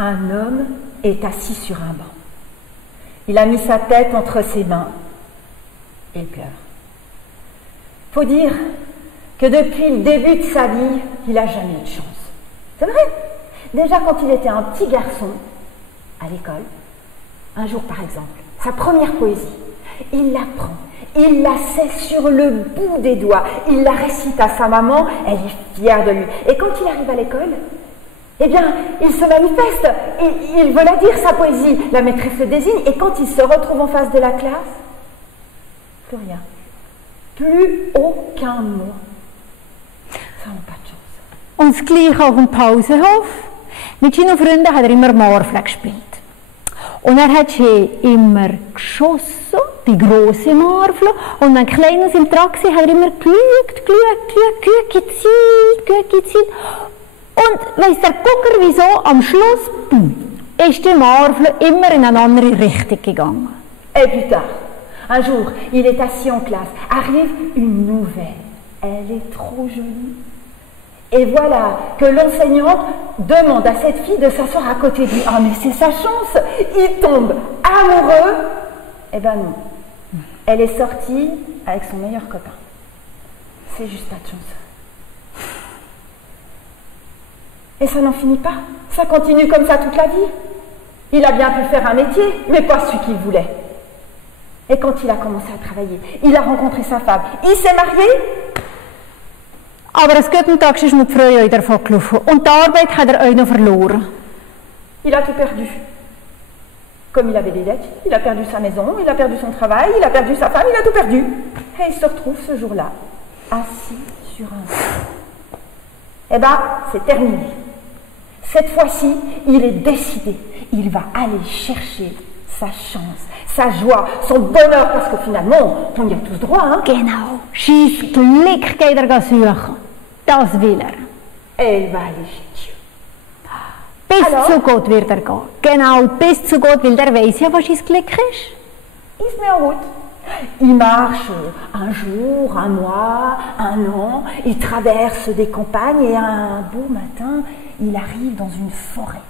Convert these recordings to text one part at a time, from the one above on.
Un homme est assis sur un banc. Il a mis sa tête entre ses mains et pleure. Faut dire que depuis le début de sa vie, il n'a jamais eu de chance. C'est vrai. Déjà quand il était un petit garçon, à l'école, un jour par exemple, sa première poésie, il l'apprend, il la sait sur le bout des doigts, il la récite à sa maman, elle est fière de lui. Et quand il arrive à l'école, eh bien, il se manifeste, il veut la dire sa poésie, la maîtresse le désigne, et quand il se retrouve en face de la classe, plus rien, plus aucun mot. Ça n'a pas de chance. Und das Gleiche auf dem Pausenhof. Mit seinen Freunden hat immer Marfle gespielt. Und er hat immer geschossen, die grosse Marfle. Und wenn Kleiner im Trag war, hat er immer geschaut, gezielt. Und weiss der Gucker wieso, am Schluss ist die Marfle immer in eine andere Richtung gegangen. Et plus tard, un jour, il est assis en classe, arrive une nouvelle. Elle est trop jolie. Et voilà que l'enseignante demande à cette fille de s'asseoir à côté de lui. Ah mais c'est sa chance, il tombe amoureux. Eh ben non, elle est sortie avec son meilleur copain. C'est juste pas de chance. Et ça n'en finit pas, ça continue comme ça toute la vie. Il a bien pu faire un métier, mais pas celui qu'il voulait. Et quand il a commencé à travailler, il a rencontré sa femme, il s'est marié. Aber es guten Tag ist mit die Frau euch davon gelaufen. Und die Arbeit hat euch noch verloren. Il a tout perdu. Comme il avait des dettes, il a perdu sa maison, il a perdu son travail, il a perdu sa femme, il a tout perdu. Et il se retrouve ce jour-là, assis sur un banc. Eh ben, c'est terminé. Cette fois-ci, il est décidé. Il va aller chercher sa chance, sa joie, son bonheur, parce que finalement, on y a tous droit, hein? Genau. Sein Glück geht er suchen. Das will er. Et il va aller chez Dieu. Bis Alors? zu Gott wird er gehen. Genau, bis zu Gott, weil der weiss ja, was sein Glück ist. Il se met en route. Il marche un jour, un mois, un an, il traverse des campagnes et un beau matin, il arrive dans une forêt.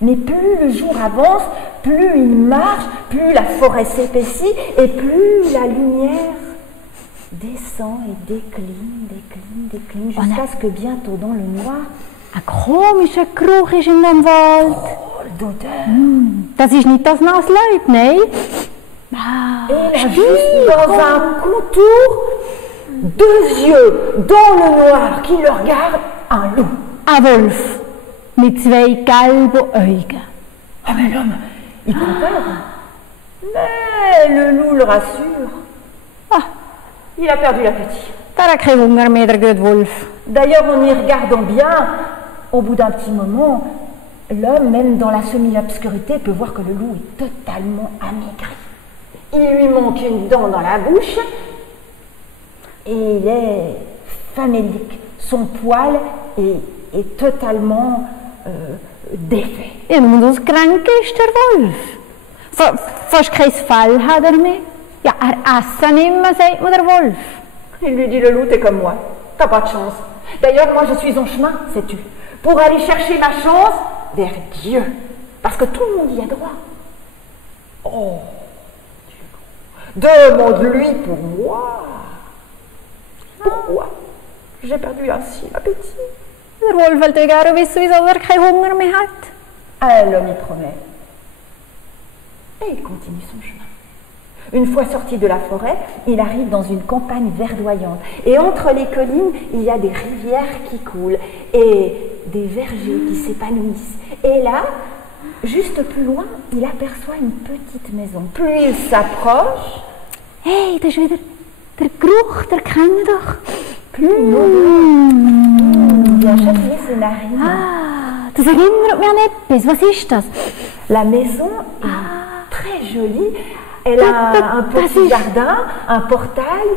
Mais plus le jour avance, plus il marche, plus la forêt s'épaissit et plus la lumière descend et décline, jusqu'à ce que bientôt dans le noir, Ein komischer Geruch ist in dem Wald. drôle d'odeur. Das ist nicht das Naslaub, nein. Et là, juste dans un contour, deux yeux dans le noir qui le regardent, un loup. Ein Wolf mit zwei gelben Augen. Ah mais l'homme, il prend peur. Mais le loup le rassure. Ah, Il a perdu l'appétit. der hat keinen Hunger mehr, der gute Wolf. D'ailleurs, en y regardant bien, au bout d'un petit moment, l'homme, même dans la semi-obscurité, peut voir que le loup est totalement amaigri. Il lui manque une dent dans la bouche et il est famélique. Son poil est totalement défait. Ja, und auskrank ist der Wolf. Fast kein Fell hat er mehr. Ja, er essen nicht mehr, sagt man der Wolf. Il lui dit, le loup, t'es comme moi, t'as pas de chance. D'ailleurs, moi, je suis en chemin, sais-tu, pour aller chercher ma chance vers Dieu. Parce que tout le monde y a droit. Oh, demande-lui pour moi. Pourquoi j'ai perdu ainsi l'appétit? Der Wolf will ja gerne wissen, wieso er keinen Hunger mehr hat. Ah, l'homme y promet. Et il continue son chemin. Une fois sorti de la forêt, il arrive dans une campagne verdoyante. Et entre les collines, il y a des rivières qui coulent et des vergers qui s'épanouissent. Et là, juste plus loin, il aperçoit une petite maison. Plus il s'approche, Hey, das ist wieder der Geruch, der kennt doch. plus il vient chatouiller ses narines. Ah, das erinnert mich an etwas. Was ist das? La maison est très jolie. Elle a un petit jardin, un portail.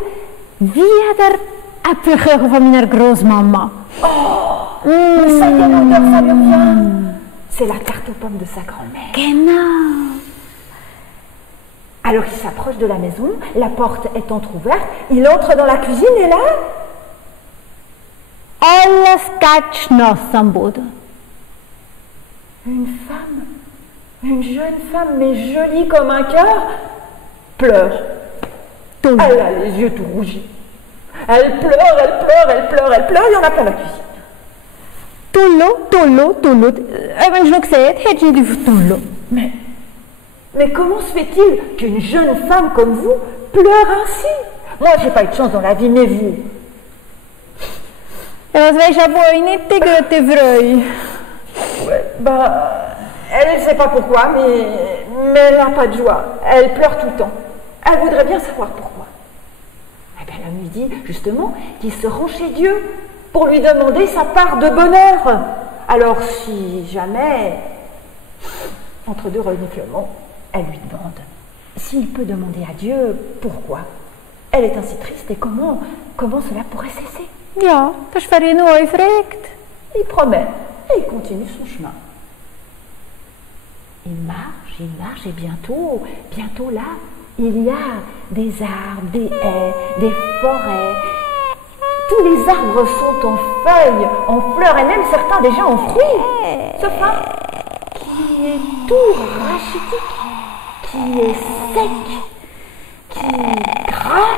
Wie der Äpfelkuchen von meiner Großmama. Ça y est, l'odeur, ça lui revient. C'est la tarte aux pommes de sa grand-mère. Genau. Alors il s'approche de la maison, la porte est entrouverte, il entre dans la cuisine et là, Alles gatschnass am Boden. une jeune femme, mais jolie comme un cœur, pleure. Tolo. Elle a les yeux tout rougis. Elle pleure, il y en a plein la cuisine. Tolo. Wenn je noch gesehen hätte ich nicht Tolo. Mais comment se fait-il qu'une jeune femme comme vous pleure ainsi? Moi, j'ai pas eu de chance dans la vie, mais vous? Ja, was weisst du, wo ich nicht die gute Freude? Ouais, elle ne sait pas pourquoi, mais elle n'a pas de joie. Elle pleure tout le temps. Elle voudrait bien savoir pourquoi. Eh bien, l'homme lui dit justement qu'il se rend chez Dieu pour lui demander sa part de bonheur. Alors, si jamais, entre deux reniflements, elle lui demande s'il peut demander à Dieu pourquoi elle est ainsi triste et comment cela pourrait cesser. Ja, das ist für ihn auch gefragt. Il promet et il continue son chemin. Il marche et bientôt là, il y a des arbres, des haies, des forêts. Tous les arbres sont en feuilles, en fleurs et même certains déjà en fruits. Sauf un qui est tout rachitique, qui est sec, qui est gras.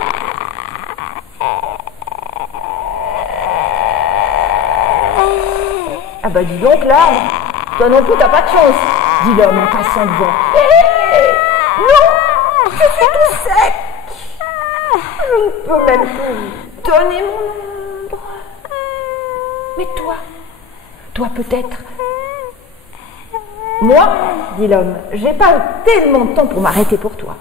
Ah bah dis donc là, toi non plus t'as pas de chance, dit l'homme en passant devant. Non, je suis tout sec. Je ne peux même plus donner mon ombre. Mais toi peut-être. Moi, dit l'homme, j'ai pas tellement de temps pour m'arrêter pour toi.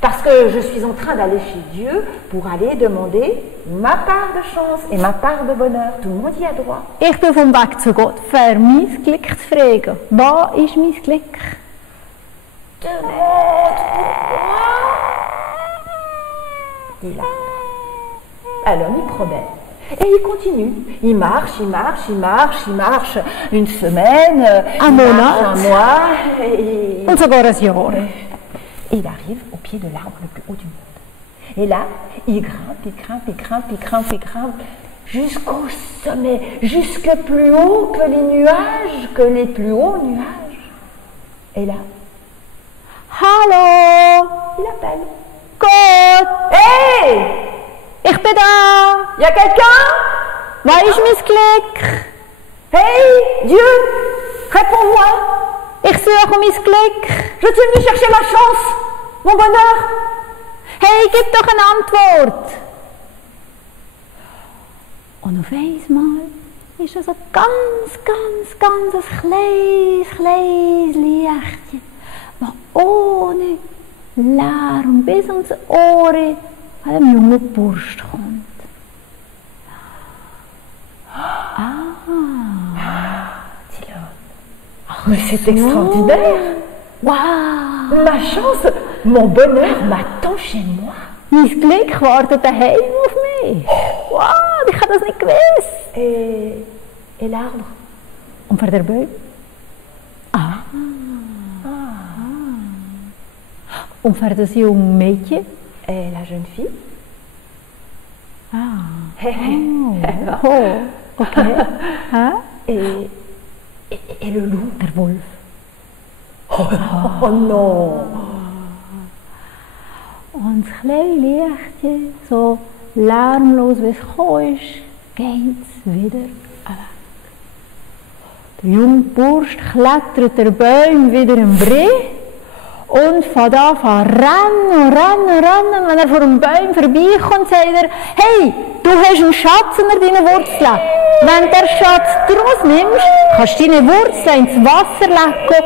Parce que je suis en train d'aller chez Dieu pour aller demander ma part de chance et ma part de bonheur. Tout le monde y a droit. Ich bin vom Weg zu Gott, für mein Glück zu fragen. Was ist mein Glück? Demande pourquoi, dit l'arbre. Alors il promet. Et il continue. Il marche. Une semaine, un mois, et und sogar ein Jahr. Et il arrive au pied de l'arbre le plus haut du monde. Et là, il grimpe jusqu'au sommet, jusque plus haut que les nuages, que les plus hauts nuages. Et là, Hallo! il appelle. Gott! Hé! Ich bin da! Y a quelqu'un? Wo ist mein Glück? Hey, Dieu, réponds-moi. Ich suche mein Glück. Je suis venu chercher ma chance, mon bonheur. Hey, gib doch eine Antwort! Und auf einmal ist das ein ganz kleines Lichtchen, das ohne Lärm bis ans Ohr an einem jungen Bursch kommt. Dit l'homme. Oh, mais c'est extraordinaire. Wow! Ma chance, mon bonheur m'attend chez moi. Mein Glück wartet daheim auf mich. Wow, ich habe das nicht gewusst. Et l'arbre? Und für den Baum? Und für das junge Mädchen? Et la jeune fille? Okay. Et le loup? Der Wolf. Oh non! Und das kleine Lichtchen, so lärmlos wie es gekommen ist, geht es wieder weg. Der junge Bursch klettert der Baum wieder im Brei und fängt an zu rennen. Wenn er vor dem Baum vorbeikommt, sagt er: Hey, du hast einen Schatz unter deinen Wurzeln. Wenn du den Schatz daraus nimmst, kannst du deine Wurzeln ins Wasser legen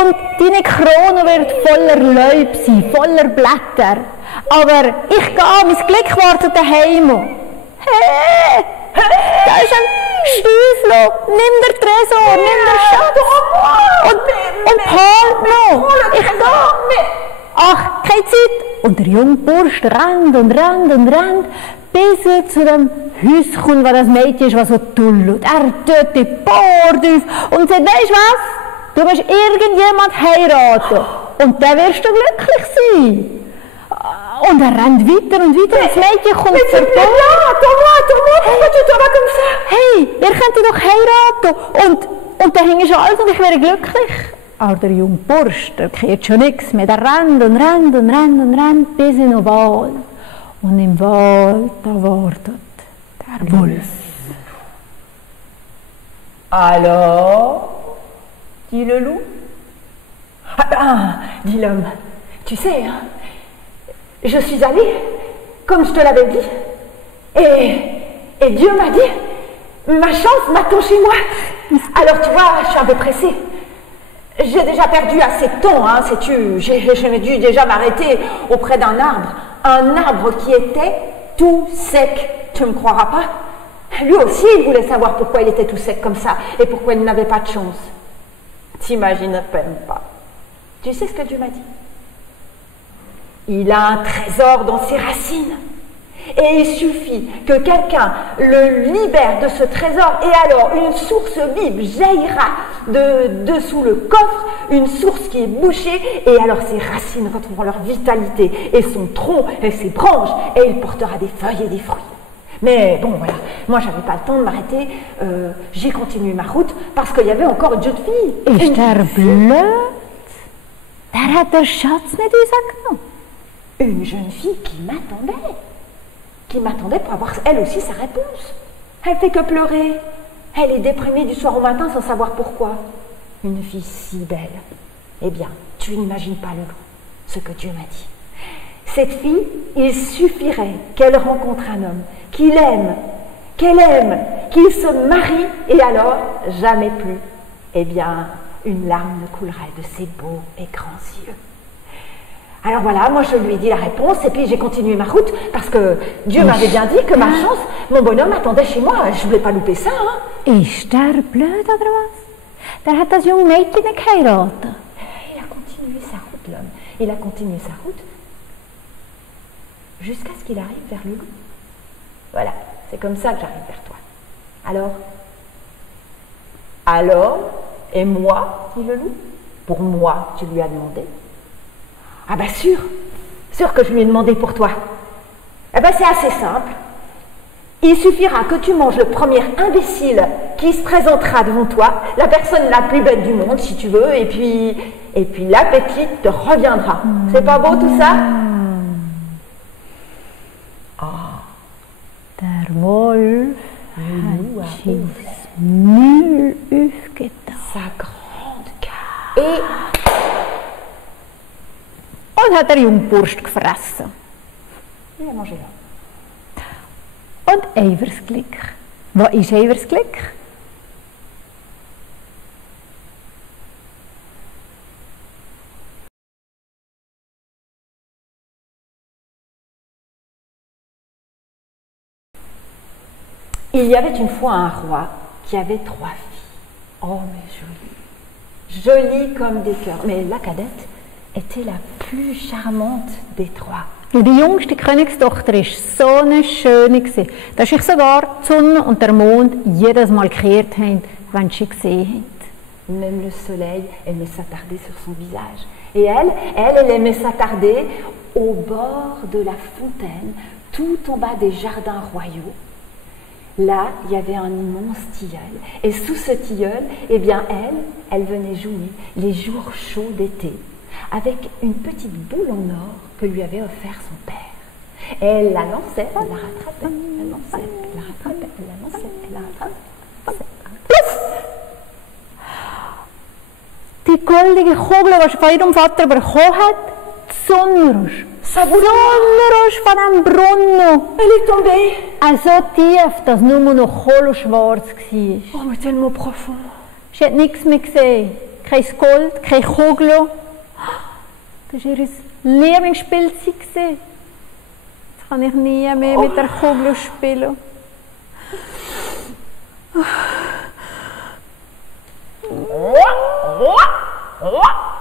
und deine Krone wird voller Laub sein, voller Blätter. Aber ich gehe, mein Glück wartet daheim. Hey, da ist ein Stiefel, nimm den Tresor, nimm den Schatz und behalt noch. Ich gehe. Ach, keine Zeit. Und der junge Bursch rennt, bis er zu dem Haus kommt, wo das Mädchen ist, was so tullert. Er tut die Port auf und sagt: Weisst du was? Du wirst irgendjemand heiraten und dann wirst du glücklich sein. Und er rennt weiter und das Mädchen kommt vorbei. Attends-moi, pourquoi tu te vas comme ça? Hey, ihr könnt doch heiraten. Und und dann hängst du alles und ich wäre glücklich. Aber der junge Bursch, der kennt schon nichts mehr, der rennt und rennt und rennt und rennt bis in den Wald. Und im Wald, da wartet der Wolf. Alors, dit le loup. Ah, dit l'homme, tu sais, hein, je suis allée, comme je te l'avais dit, et Dieu m'a dit, ma chance m'attend chez moi. Alors tu vois, je suis un peu pressée. J'ai déjà perdu assez de temps, hein, sais-tu, j'ai dû déjà m'arrêter auprès d'un arbre qui était tout sec, tu ne me croiras pas. Lui aussi, il voulait savoir pourquoi il était tout sec comme ça, et pourquoi il n'avait pas de chance. T'imagines même pas. Tu sais ce que Dieu m'a dit? Il a un trésor dans ses racines. Et il suffit que quelqu'un le libère de ce trésor, et alors une source vive jaillira de dessous le coffre, une source qui est bouchée, et alors ses racines retrouveront leur vitalité, et son tronc et ses branches, et il portera des feuilles et des fruits. Mais bon, voilà, moi j'avais pas le temps de m'arrêter, j'ai continué ma route parce qu'il y avait encore une jeune fille. Ist der blöd? Der hat den Schatz nicht rausgenommen. Une jeune fille qui m'attendait pour avoir elle aussi sa réponse. Elle fait que pleurer. Elle est déprimée du soir au matin sans savoir pourquoi. Une fille si belle. Eh bien, tu n'imagines pas le loup, ce que Dieu m'a dit. Cette fille, il suffirait qu'elle rencontre un homme, qu'elle aime, qu'il se marie, et alors, jamais plus, eh bien, une larme ne coulerait de ses beaux et grands yeux. Alors voilà, moi je lui ai dit la réponse, et puis j'ai continué ma route, parce que Dieu m'avait bien dit que ma chance, mon bonhomme attendait chez moi, je ne voulais pas louper ça. Hein. Ist der blöd oder was? Der hat das junge Mädchen nicht geheiratet. Il a continué sa route, l'homme. Il a continué sa route, jusqu'à ce qu'il arrive vers le loup. Voilà, c'est comme ça que j'arrive vers toi. Alors, et moi, dit le loup, pour moi, tu lui as demandé. Ah ben sûr que je lui ai demandé pour toi. Eh ben c'est assez simple. Il suffira que tu manges le premier imbécile qui se présentera devant toi, la personne la plus bête du monde si tu veux, et puis l'appétit te reviendra. C'est pas beau tout ça? Der Wolf hat sein Müll aufgetan. Sa grande cave. Und hat der Jungbursch gefressen. Il a mangé là. Und Eiversglück. Was ist Eiversglück? Il y avait une fois un roi qui avait 3 filles. Oh, mais jolies. Jolies comme des cœurs. Mais la cadette était la plus charmante des 3. Und die jüngste Königstochter war so eine schöne, dass sich sogar die Sonne und der Mond jedes Mal gekehrt haben, wenn sie gesehen haben. Même le soleil aimait s'attarder sur son visage. Et elle aimait s'attarder au bord de la fontaine, tout en bas des jardins royaux. Là, il y avait un immense tilleul. Et sous ce tilleul, eh bien, elle venait jouer les jours chauds d'été avec une petite boule en or que lui avait offert son père. Elle la lançait, elle la rattrapait, elle lançait, elle la rattrapait, elle la lançait, elle la rattrapait. Die goldige Kugel, die von ihrem Vater bekommen hat, die Sonnenrausch. Sonnenrausch von dem Brunnen. Elle est tombée. So tief, dass nur noch kohlschwarz war. Oh, mais tellement profond. Sie hat nichts mehr gesehen. Kein Gold, keine Kugel. Das war ihr Lieblingsspielzeug. Jetzt kann ich nie mehr mit der Kugel spielen.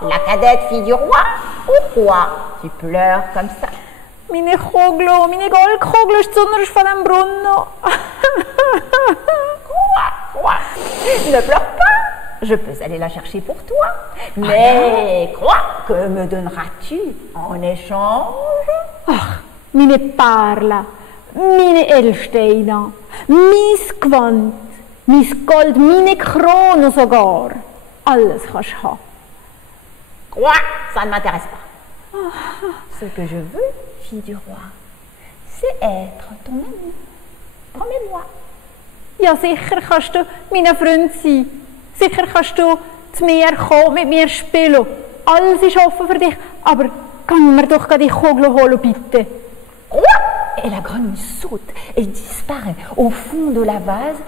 La cadette fille du roi. Pourquoi tu pleures comme ça? Meine Kugel, meine Goldkugel ist die Sonne von dem Brunnen. Quoi? Ne pleure pas. Je peux aller la chercher pour toi. Mais quoi que me donneras-tu en échange? Ach, meine Perlen, meine Edelsteine, mein Gewand, mein Gold, meine Krone sogar. Alles kannst du haben. Quoi? Ça ne m'intéresse pas. Ce que je veux, fille du roi, c'est être ton amie. Promets-moi. Ja, sicher kannst du mein Freund sein. Sicher kannst du zu mir kommen, mit mir spielen. Alles ist offen für dich. Aber kann mir doch die Kugel holen, bitte. Et la grenouille saute et disparaît au fond de la vase,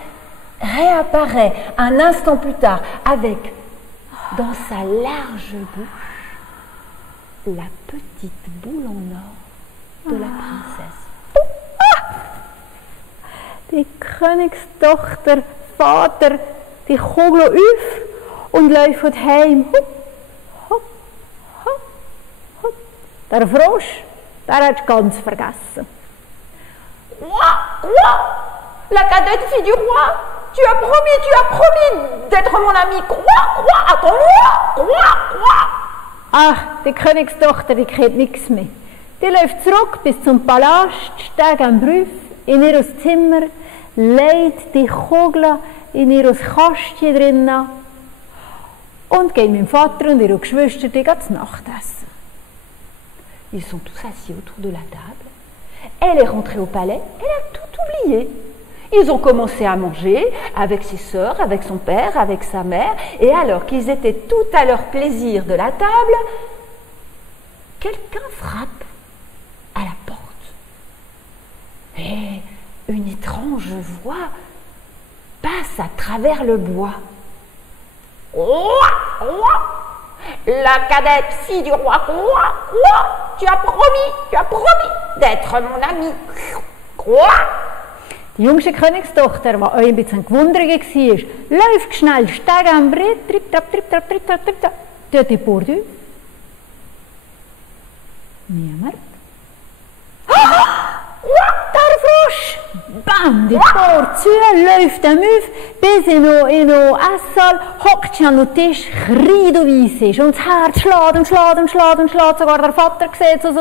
réapparaît un instant plus tard avec, dans sa large bouche, la petite boule en or de la princesse. Die Königstochter, Vater, die Kugel auf und läuft heim. Hopp, hopp, hopp, hopp. Der Frosch, der hat es ganz vergessen. Roi, la cadette fille du roi, tu as promis d'être mon amie. Roi, attends-moi, roi. Ach, die Königstochter, die kennt nichts mehr. Die läuft zurück bis zum Palast, steigt am Brief in ihr Zimmer, legt die Kugel in ihr Kastchen drinnen und geht mit dem Vater und ihren Geschwistern zu Nacht essen. Ils sont tous assis autour de la table. Elle est rentrée au palais, elle a tout oublié. Ils ont commencé à manger avec ses sœurs, avec son père, avec sa mère, et alors qu'ils étaient tout à leur plaisir de la table, quelqu'un frappe à la porte. Et une étrange voix passe à travers le bois. Roi, la cadette fille du roi, roi, tu as promis d'être mon amie. Roi. Die jüngste Königstochter, die euch ein bisschen gewundert war, läuft schnell, steigt am Brett, tripp, trapp, tut die Port auf. Niemand. Der Frosch! Bam, die Port zu, läuft am auf, bis in den Esssaal, hockt sich an den Tisch, schreit und weiss ist. Und das Herz schlägt, sogar der Vater sieht es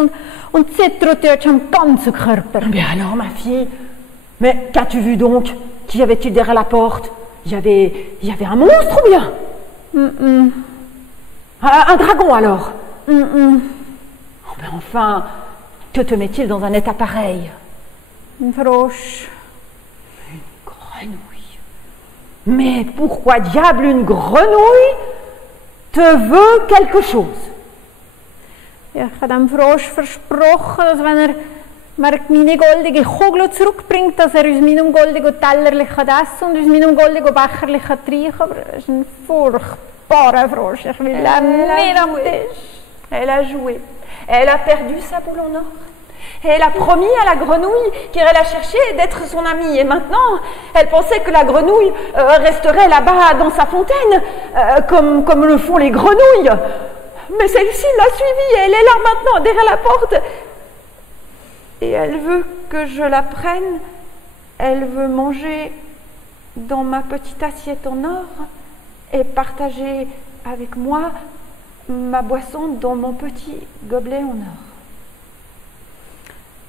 und zittert dort schon am ganzen Körper. Mais alors, ma fille, mais qu'as-tu vu donc? Qu'y avait-il derrière la porte? Il y avait un monstre ou bien? Un dragon alors? Oh, ben enfin, que te met-il dans un état pareil? Ein Frosch. Une grenouille. Mais pourquoi diable une grenouille te veut quelque chose? Ja, ich habe dem Frosch versprochen, dass wenn er mir meine goldige Kugel zurückbringt, dass er aus meinem goldigen Tellerchen essen kann und aus meinem goldigen Becherchen trinken kann. Aber er ist ein furchtbarer Frosch. Ich will ihn nicht am Tisch. Elle a joué. Elle a perdu sa boule en or. Et elle a promis à la grenouille qu'il irait la chercher et d'être son amie. Et maintenant, elle pensait que la grenouille resterait là-bas dans sa fontaine, comme le font les grenouilles. Mais celle-ci l'a suivie et elle est là maintenant, derrière la porte. Et elle veut que je la prenne. Elle veut manger dans ma petite assiette en or et partager avec moi ma boisson dans mon petit gobelet en or.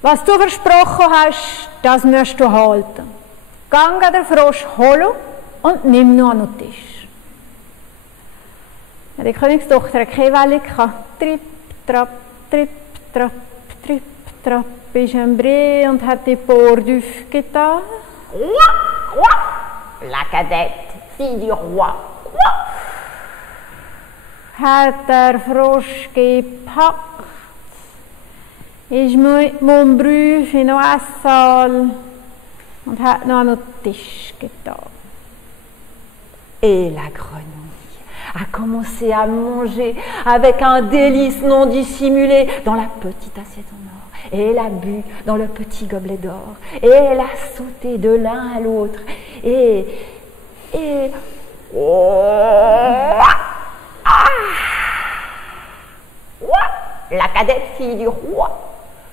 Was du versprochen hast, das musst du halten. Gang den Frosch holen und nimm ihn an den Tisch. Die Königstochter hat keine Welle gehabt. Tripp, trapp, ist am Brett und hat die Port aufgetan. Roi, la cadette, fille du roi. Hat der Frosch gepackt, ist mit dem Brief in den Esssaal und hat noch an den Tisch getan. Et la grenouille a commencé à manger avec un délice non dissimulé dans la petite assiette en or. Et elle a bu dans le petit gobelet d'or. Et elle a sauté de l'un à l'autre. La cadette fille du roi,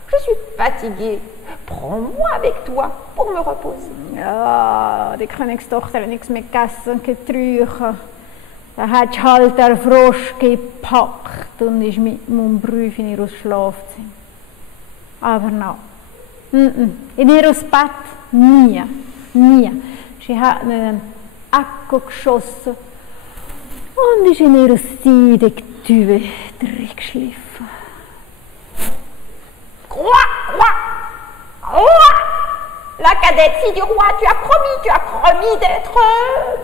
je suis fatiguée. Prends-moi avec toi pour me reposer. Ja, die Königstochter hat nichts mehr gegessen und getrunken. Da hat halt der Frosch gepackt und ist mit dem Brief in ihr Schlafzimmer. Aber nein, in ihr Bett nie. Sie hat ihn Ecco geschossen und ist in ihre Seidentübe reingeschliffen. Roi! La cadette fille du roi, tu as promis d'être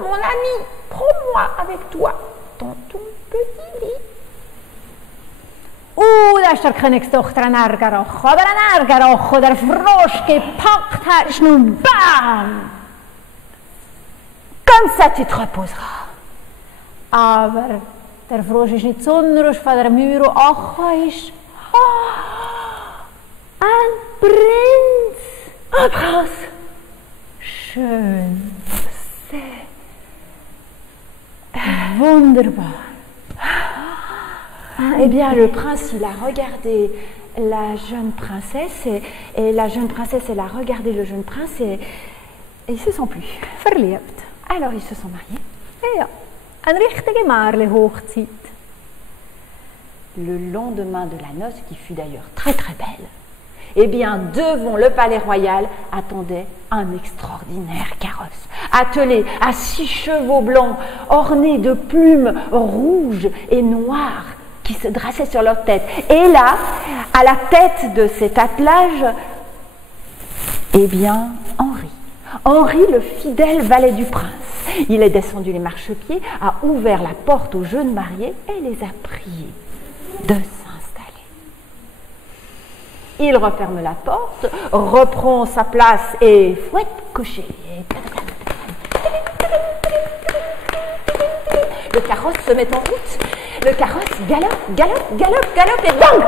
mon ami. Prends-moi avec toi dans ton petit lit. Da ist der Königstochter ein Ärgerroch. Aber ein Ärgerroch, der Frosch gepackt hat, nun bam! Comme ça, tu te reposeras. Aber der Frosch ist nicht sonderlich von der Mühre angekommen. Ein Prinz! Un prince. Schön. Sehr. Wunderbar. Eh bien, le prince, il a regardé la jeune princesse et la jeune princesse, elle a regardé le jeune prince et ils se sont plus. Verliebt. Alors, ils se sont mariés. Ja, eine richtige Märchen-Hochzeit. Le lendemain de la noce, qui fut d'ailleurs très très belle, eh bien, devant le palais royal attendait un extraordinaire carrosse, attelé à 6 chevaux blancs, ornés de plumes rouges et noires qui se dressaient sur leur tête. Et là, à la tête de cet attelage, eh bien, Henri, le fidèle valet du prince. Il est descendu les marchepieds, a ouvert la porte aux jeunes mariés et les a priés de s'installer. Il referme la porte, reprend sa place et fouette cocher. Le carrosse se met en route. Le carrosse galope et bang!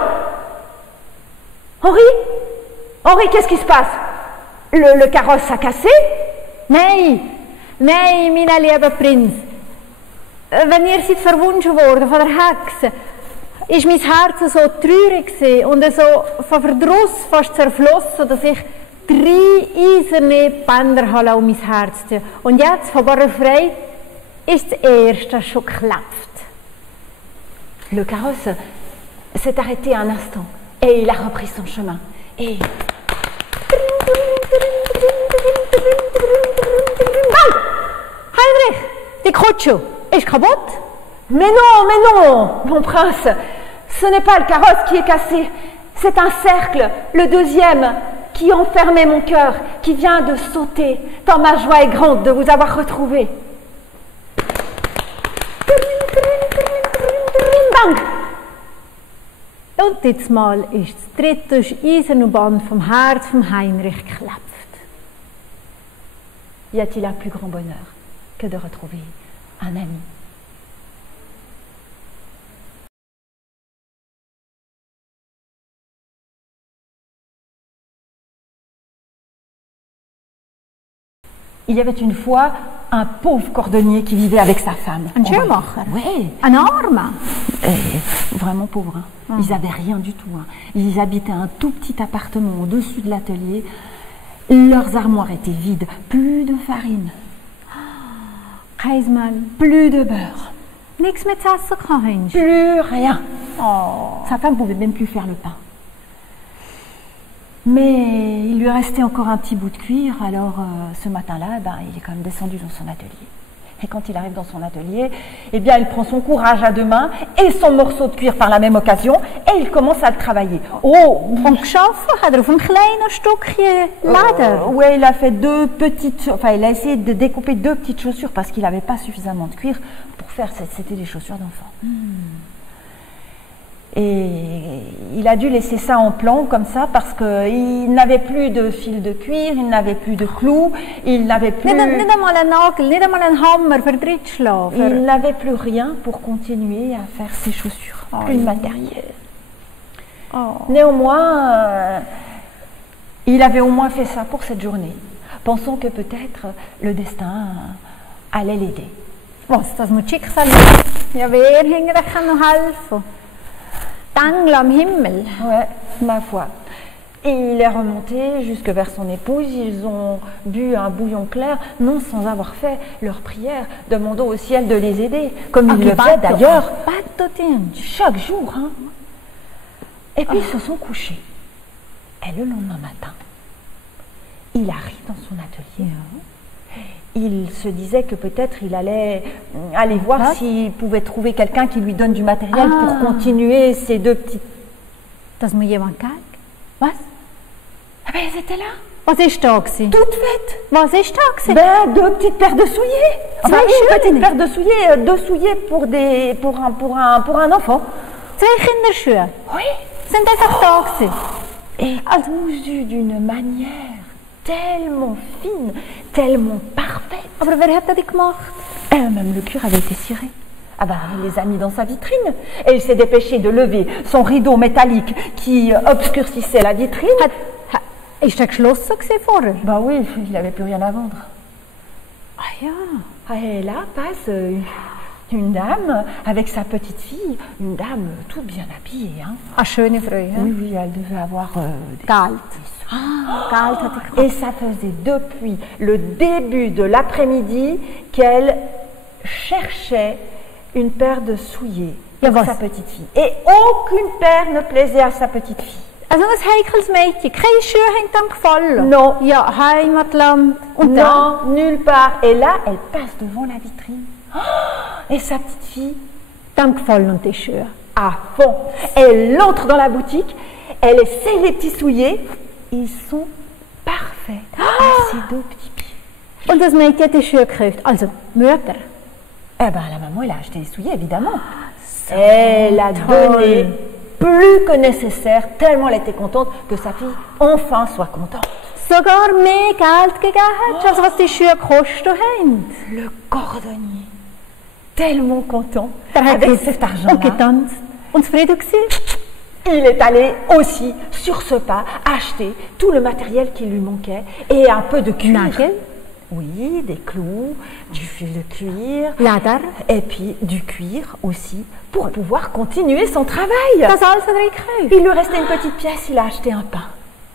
Henri, qu'est-ce qui se passe? Le carrosse a cassé? Nein, mein lieber Prinz. Wenn ihr seid verwunschen worden von der Hexe, ist mein Herz so traurig gewesen und so von Verdruss fast zerflossen, dass ich 3 eiserne Bänder habe um mein Herz tun. Und jetzt, von barer Freude, ist das erste schon geklapft. Le carrosse s'est arrêté un instant et il a repris son chemin. Et... Heinrich, die Kutsche ist kaputt? Mais non, mon prince, ce n'est pas le carrosse qui est cassé, c'est un cercle, le deuxième, qui enfermait mon cœur, qui vient de sauter, tant ma joie est grande de vous avoir retrouvé. Bang! Und jetzt mal ist das dritte eiserne Band vom Herz von Heinrich geklebt. Y a-t-il un plus grand bonheur que de retrouver un ami? Il y avait une fois un pauvre cordonnier qui vivait avec sa femme. Un Schuhmacher? Oui. Un Arme? Vraiment pauvre. Hein. Ils n'avaient rien du tout. Hein. Ils habitaient un tout petit appartement au-dessus de l'atelier. Leurs armoires étaient vides. Plus de farine. Käsemehl? Plus de beurre. Nichts mehr zu essen gehabt? Plus rien. Oh. Sa femme ne pouvait même plus faire le pain. Mais il lui restait encore un petit bout de cuir, alors ce matin-là, il est quand même descendu dans son atelier. Et quand il arrive dans son atelier, eh bien, il prend son courage à 2 mains et son morceau de cuir par la même occasion et il commence à le travailler. Oh! Und geschaffen hat auf ein kleines Stückchen Leder. Ouais, il a fait il a essayé de découper 2 petites chaussures parce qu'il n'avait pas suffisamment de cuir pour faire, c'était des chaussures d'enfant. Et il a dû laisser ça en plan comme ça parce qu'il n'avait plus de fil de cuir, il n'avait plus de clous, il n'avait plus... Nicht einmal ein Nagel, nicht einmal ein Hammer für Drittschlafen. Il n'avait plus rien pour continuer à faire ses chaussures, plus de matériel. Néanmoins, il avait au moins fait ça pour cette journée, pensant que peut-être le destin allait l'aider. Was, das muss Schicksal sein? Ja, wer hinterher kann noch helfen? Engel am Himmel. Ouais, ma foi. Et il est remonté jusque vers son épouse. Ils ont bu un bouillon clair, non sans avoir fait leur prière, demandant au ciel de les aider, comme ils le faisaient d'ailleurs chaque jour. Hein. Et puis ils se sont couchés. Et le lendemain matin, il arrive dans son atelier. il se disait que peut-être il allait aller voir s'il pouvait trouver quelqu'un qui lui donne du matériel pour continuer ces deux petites... Dass mir jemand kijkt. Was? Ah ben, elles étaient là, Was ist da gewesen? toutes faites. Was ist da gewesen? Ben, deux petites paires de souliers. Enfin, Zwei une petite schöne. paire de souliers, deux souliers pour un enfant. 2 Kinderschuhe. Oui. Sind einfach da gewesen. Et cousus d'une manière tellement fine, tellement parfaite. Aber wer hat das gemacht? Même le cuir avait été ciré. Ah ben, il les a mis dans sa vitrine. Et il s'est dépêché de lever son rideau métallique qui obscurcissait la vitrine. Ist der geschlossen gewesen vorher? Bah oui, il n'avait plus rien à vendre. Ah ja. Et là passe une dame avec sa petite fille, une dame toute bien habillée. Hein. Eine schöne Frau. Ja? Oui, oui, elle devait avoir des... Geld. Geld hat er gekauft. Et ça faisait depuis le début de l'après-midi qu'elle cherchait une paire de souliers Ja, pour was? sa petite fille. Et aucune paire ne plaisait à sa petite fille. Also ein heikles Mädchen. Keine Schuhe haben ihm gefallen. Non. Ja, Heimatland. Und dann? Non, nulle part. Et là, elle passe devant la vitrine. Oh, et sa petite fille, Dann gefallen die Schuhe. à fond. Elle entre dans la boutique, elle essaye les petits souliers. Ils sont parfaits à ses deux petits pieds. Und das Mädchen hat die Schuhe gekauft. Also, die Mutter. Eh ben, la maman, elle a acheté les souliers, évidemment. Elle a donné plus que nécessaire, tellement elle était contente que sa fille, enfin, soit contente. Sogar mehr Geld gegeben hat, als was die Schuhe gekostet haben. Le cordonnier, tellement content, Der hat avec jetzt cet und argent-là, getanzt. Und zufrieden gewesen. il est allé aussi, sur ce pas, acheter tout le matériel qui lui manquait et un peu de cuir. Nagel, Oui, des clous, du fil de cuir, Leder. et puis du cuir aussi, pour pouvoir continuer son travail. Das alles hat er gekauft. Il lui restait une petite pièce, il a acheté un pain.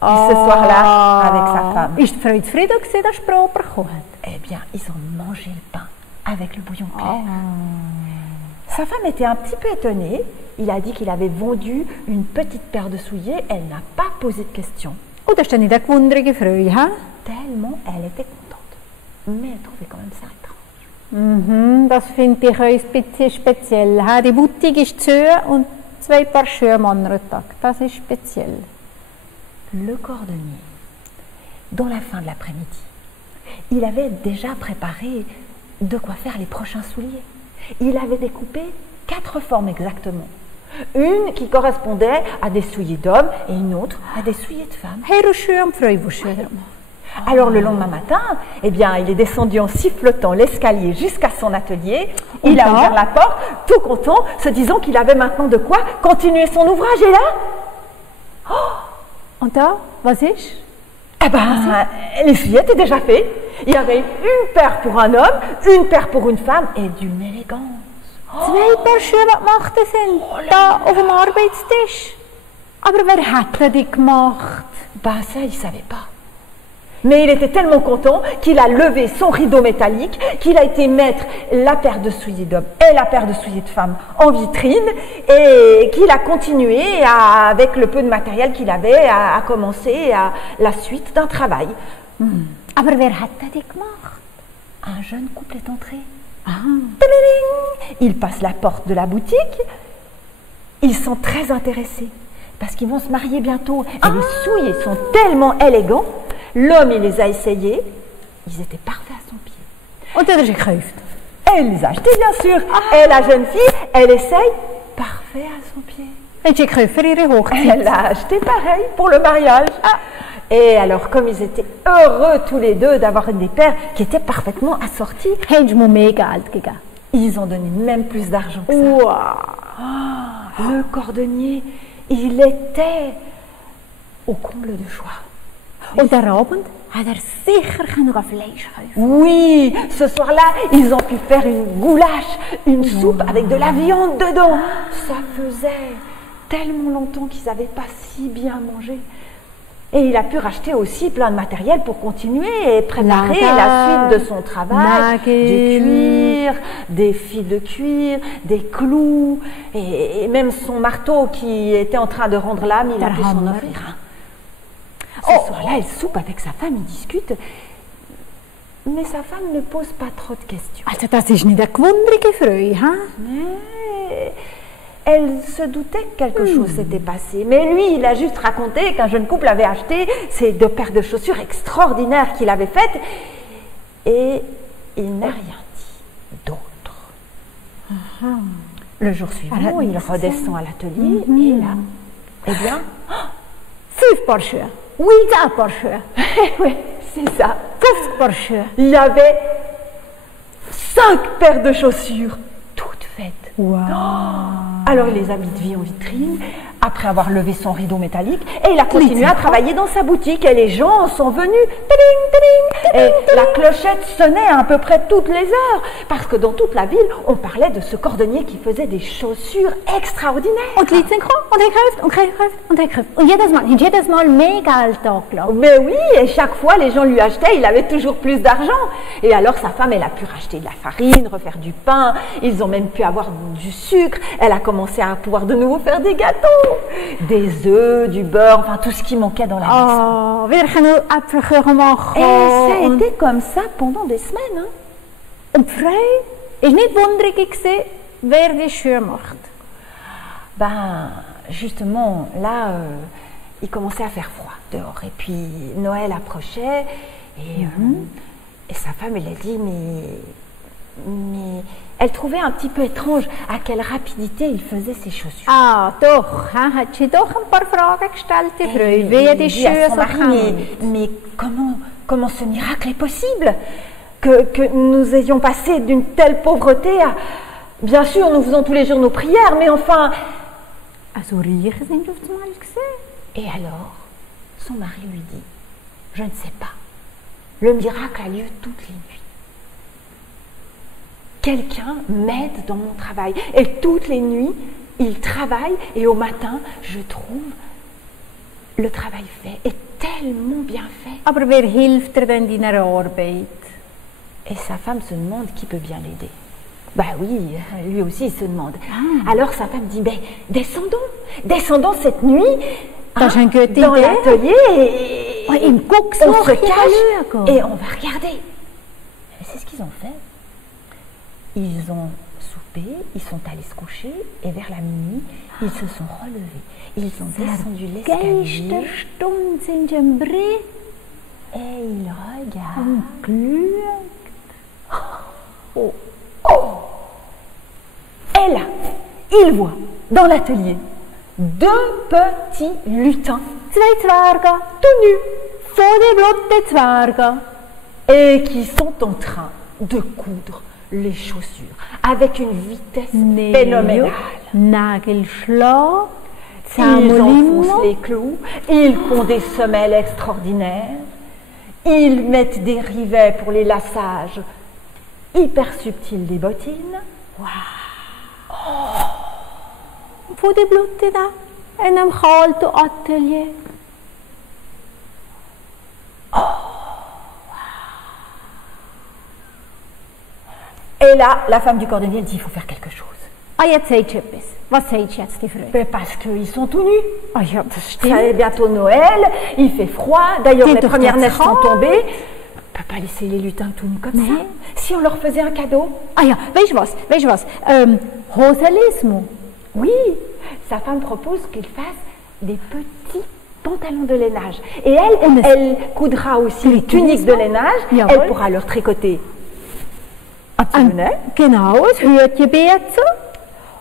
Ce soir-là, avec sa femme. Ist die Frau zufrieden gewesen, dass die Brot bekommen hat? Eh bien, ils ont mangé le pain avec le bouillon clair. Sa femme était un petit peu étonnée. Il a dit qu'il avait vendu une petite paire de souliers. Elle n'a pas posé de questions. Oh, das ist dann nicht eine gewundrige Frau, hä? Tellement elle était contente. Mais elle trouvait quand même ça étrange. Mhm, das finde ich ein bisschen speziell. Hä? Die Boutique ist zu und 2 Paar Schuhe am anderen Tag. Das ist speziell. Le cordonnier, dans la fin de l'après-midi, il avait déjà préparé de quoi faire les prochains souliers. Il avait découpé 4 formes exactement. Une qui correspondait à des souliers d'hommes et une autre à des souliers de femmes. Herrenschuhe und Frauenschuhe drauf. Alors le lendemain matin, eh bien, il est descendu en sifflotant l'escalier jusqu'à son atelier. Il a ouvert la porte, tout content, se disant qu'il avait maintenant de quoi continuer son ouvrage. Et là, Und da, was ist? eh ben, les souliers étaient déjà faits. Il y avait une paire pour un homme, une paire pour une femme et d'une élégance. 2 Paar Schuhe, die gemacht sind. Da auf dem Arbeitstisch. Aber wer hat die gemacht? Ben ça, il ne savait pas. Mais il était tellement content qu'il a levé son rideau métallique, qu'il a été mettre la paire de souliers d'homme et la paire de souliers de femme en vitrine et qu'il a continué avec le peu de matériel qu'il avait à commencer la suite d'un travail. Aber wer hat die gemacht? Un jeune couple est entré. Tadading! Il passe la porte de la boutique. Ils sont très intéressés parce qu'ils vont se marier bientôt. Et les souliers sont tellement élégants. L'homme, il les a essayés. Ils étaient parfaits à son pied. Und er hat sie gekauft. Elle les a achetés, bien sûr. Et la jeune fille, elle essaye. Parfait à son pied. Hat sie gekauft für ihre Hochzeit. Elle l'a acheté pareil pour le mariage. Et alors, comme ils étaient heureux tous les deux d'avoir des paires qui étaient parfaitement assorties, Haben sie mir mehr Geld gegeben. ils ont donné même plus d'argent que ça. Wow. Le cordonnier, il était au comble de joie. Und der Abend hat er sicher Fleisch kaufen. Oui, ce soir-là, ils ont pu faire une goulache, une soupe avec de la viande dedans. Ça faisait tellement longtemps qu'ils n'avaient pas si bien mangé. Et il a pu racheter aussi plein de matériel pour continuer et préparer la suite de son travail. Du cuir, des fils de cuir, des clous, et même son marteau qui était en train de rendre l'âme, il a pu s'en offrir un. Ce soir-là, il soupe avec sa femme, il discute. Mais sa femme ne pose pas trop de questions. Also das ist nicht eine gewundrige Freude, hein? Mais elle se doutait que quelque chose s'était passé. Mais lui, il a juste raconté qu'un jeune couple avait acheté ces 2 paires de chaussures extraordinaires qu'il avait faites. Et il n'a rien dit d'autre. Le jour suivant, il redescend à l'atelier et là, eh bien, 5 Paar Schuhe. oui, 10 Paar Schuhe. oui, c'est ça. 50 Paar Schuhe. Il y avait 5 paires de chaussures, toutes faites. Wow. Alors il les a mis de vie en vitrine, après avoir levé son rideau métallique, et il a continué à travailler dans sa boutique, et les gens sont venus, tiding, tiding, et la clochette sonnait à peu près toutes les heures, parce que dans toute la ville, on parlait de ce cordonnier qui faisait des chaussures extraordinaires. Und die Leute sind gekommen und haben gekauft und gekauft und haben gekauft. Und jedes Mal mehr Geld angelassen. Mais oui, et chaque fois les gens lui achetaient, il avait toujours plus d'argent. Et alors sa femme, elle a pu racheter de la farine, refaire du pain, ils ont même pu avoir du sucre, elle a commencé à pouvoir de nouveau faire des gâteaux, des œufs, du beurre, enfin tout ce qui manquait dans la maison. Oh, wieder können Äpfelkuchen machen. Et ça a été comme ça pendant des semaines. Hein. Und die Freude war nicht wunderlich gewesen, wer die Schuhe macht. Ben, justement, là, il commençait à faire froid dehors. Et puis Noël approchait et sa femme, elle a dit, mais elle trouvait un petit peu étrange à quelle rapidité il faisait ses chaussures. Ah, doch, hat sie doch ein paar Fragen gestellt, die Freude, wie die Schuhe so kommen. Mais comment ce miracle est possible que nous ayons passé d'une telle pauvreté à... Bien sûr, nous faisons tous les jours nos prières, mais enfin... Also reich sind sie auf einmal gesehen. Et alors, son mari lui dit, je ne sais pas, le miracle a lieu toutes les nuits. Quelqu'un m'aide dans mon travail. Et toutes les nuits, il travaille et au matin, je trouve le travail fait est tellement bien fait. Aber wer hilft dir denn in deiner Arbeit? Et sa femme se demande qui peut bien l'aider. Bah oui, lui aussi il se demande. Alors sa femme dit, ben, descendons cette nuit dans l'atelier et on se cache et on va regarder. Et c'est ce qu'ils ont fait. Ils ont soupé, ils sont allés se coucher et vers la minuit, ils se sont relevés. Ils ont descendu l'escalier et ils regardent. Et là, ils voient dans l'atelier 2 petits lutins, 2 Zwerge, tout nus, vor die blotte Zwerge, et qui sont en train de coudre les chaussures avec une vitesse phénoménale. Nagelschlag, ils enfoncent les clous, ils font des semelles extraordinaires, ils mettent des rivets pour les lassages hyper subtils des bottines. Vor die blotte da, in einem kalten Atelier. Et là, la femme du cordonnier dit, il faut faire quelque chose. Ah, jetzt sagt sie etwas. Was sagt sie jetzt, die Frau? Parce qu'ils sont tout nus. Ah ja, das stimmt. Ça est bientôt Noël, il fait froid, d'ailleurs les premières neiges sont tombées. On ne peut pas laisser les lutins tout nus comme ça. Si on leur faisait un cadeau. Ah ja, weißt du was? Hoselismo. Oui, sa femme propose qu'il fasse des petits pantalons de lainage. Et elle coudra aussi une tunique de lainage. Elle pourra leur tricoter un petit bonnet. Genau, ein Hütchen.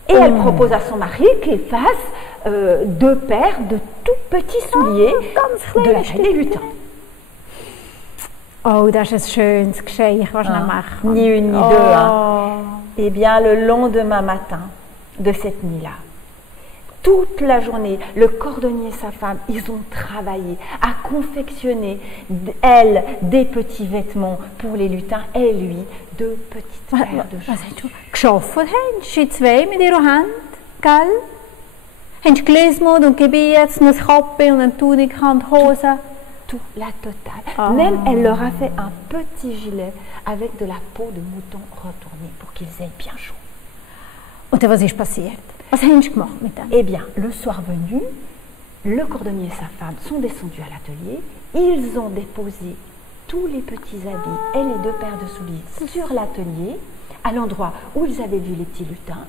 Et elle propose à son mari qu'il fasse 2 paires de tout petits souliers de la taille des lutins. Oh, das ist ein schönes Geschenk, was wir machen. Ni une ni deux. Hein. Eh bien, le lendemain matin de cette nuit-là, toute la journée, le cordonnier et sa femme, ils ont travaillé à confectionner, elle, des petits vêtements pour les lutins et lui, 2 petites paires de chaussures. Was hast du geschafft? Hast du 2 mit ihrer Hand, gell? Hast du gelismet und gebiet, eine Kappe und eine Tunik, Handhose? Tout, la totale. Même, elle leur a fait un petit gilet avec de la peau de mouton retournée pour qu'ils aient bien chaud. Und was ist passiert? Was haben sie gemacht mit dem? Eh bien, le soir venu, le cordonnier et sa femme sont descendus à l'atelier. Ils ont déposé tous les petits habits et les 2 paires de souliers sur l'atelier, à l'endroit où ils avaient vu les petits lutins.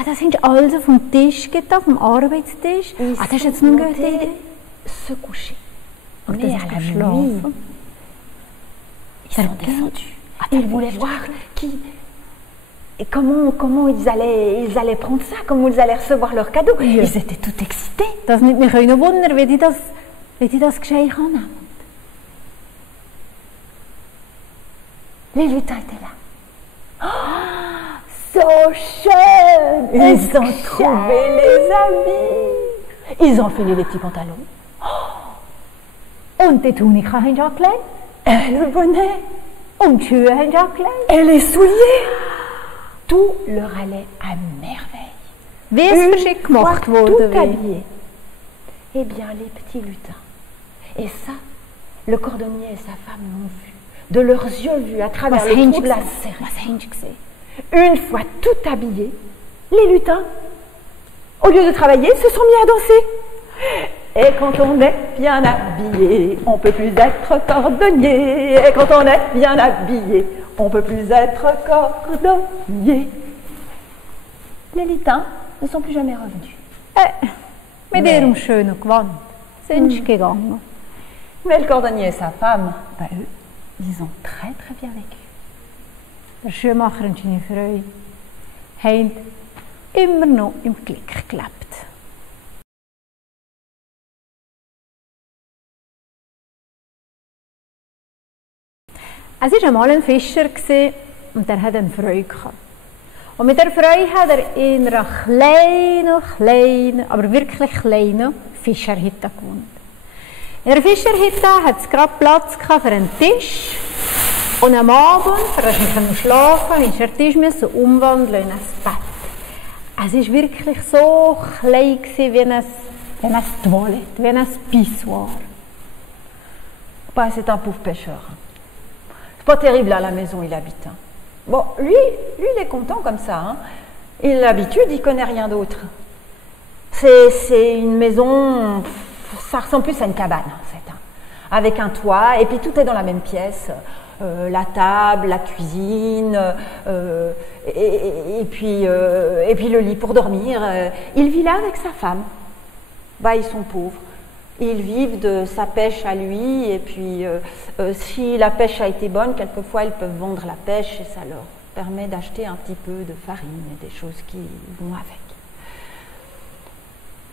Ah, das hast du alles auf dem Tisch getan, auf dem Arbeitstisch? Ils Ah, das ist jetzt sont eine gute montés Idee. se coucher. Ach, Mais das à ist la nuit, geschlafen. ils sont D'accord. descendus. Ah, Ils t'as voulaient vu, voir et comment ils allaient prendre ça, comment ils allaient recevoir leur cadeau. Ja. Ils étaient tout excités. Das nicht mehr können wundern, wie die das Geschenk annehmen. Les lutins étaient là. Oh, so schön! Ils ont trouvé les habits. Ils ont filé les petits pantalons. Und die Tunika haben sie angelegt. Et le bonnet. Und die Schuhe haben sie angelegt. Et les souliers. Tout leur allait à merveille. Wie es verschickt gemacht Tout wurde. Wie. habillés. Eh bien, les petits lutins. Et ça, le cordonnier et sa femme l'ont vu. De leurs yeux vus à travers Was le haben trou sie de la gesehen? serre. Was haben sie gesehen? Une fois tout habillés, les lutins, au lieu de travailler, se sont mis à danser. Et quand on est bien habillé, on peut plus être cordonnier. Et quand on est bien habillé, on peut plus être cordonnier. Les lutins ne sont plus jamais revenus. Mit Nee. ihrem schönen Gewand sind sie gegangen. Mais le cordonnier et sa femme, eux, ils ont très très bien vécu. Der Schuhmacher und seine Frau haben immer noch im Glück gelebt. Es war einmal ein Fischer und der hatte eine Freude gehabt. Und mit der Freude hat er in einer kleinen, aber wirklich kleinen Fischerhütte gewohnt. In der Fischerhütte hat es gerade Platz gehabt für einen Tisch. Und am Abend, für das wir schlafen musste er den Tisch umwandeln in ein Bett. Es war wirklich so klein wie ein Toilette, wie ein Pissoir. Bah, c'est un pauvre pêcheur. C'est pas terrible à la maison, il habite. Hein. Bon, lui, il est content comme ça. Hein. Il a l'habitude, il connaît rien d'autre. C'est une maison, ça ressemble plus à une cabane en fait, hein, avec un toit, et puis tout est dans la même pièce. La table, la cuisine, et puis le lit pour dormir. Il vit là avec sa femme. Bah, ils sont pauvres. Ils vivent de sa pêche à lui, et puis si la pêche a été bonne, quelquefois ils peuvent vendre la pêche et ça leur permet d'acheter un petit peu de farine et des choses qui vont avec.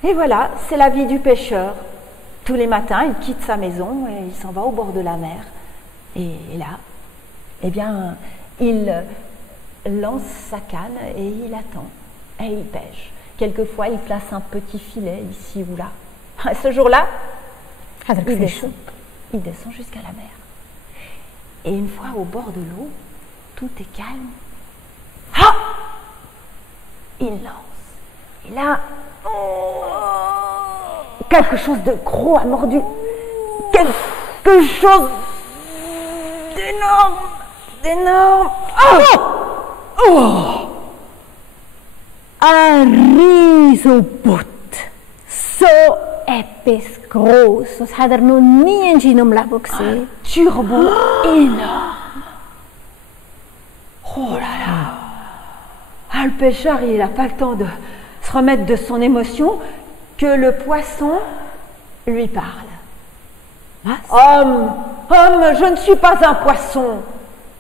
Et voilà, c'est la vie du pêcheur. Tous les matins, il quitte sa maison et il s'en va au bord de la mer. Et là, eh bien, il lance sa canne et il attend, et il pêche. Quelquefois, il place un petit filet ici ou là. Ce jour-là, il descend jusqu'à la mer. Et une fois au bord de l'eau, tout est calme. Ah! Il lance. Et là, quelque chose de gros a mordu. Quelque chose d'énorme. Oh! Ein Riesenbutt. So etwas Grosses. Das hat er noch nie in seinem Leben gesehen. Turbo énorme. Oh là là. Ah, le pêcheur, il n'a pas le temps de se remettre de son émotion que le poisson lui parle. Homme, je ne suis pas un poisson.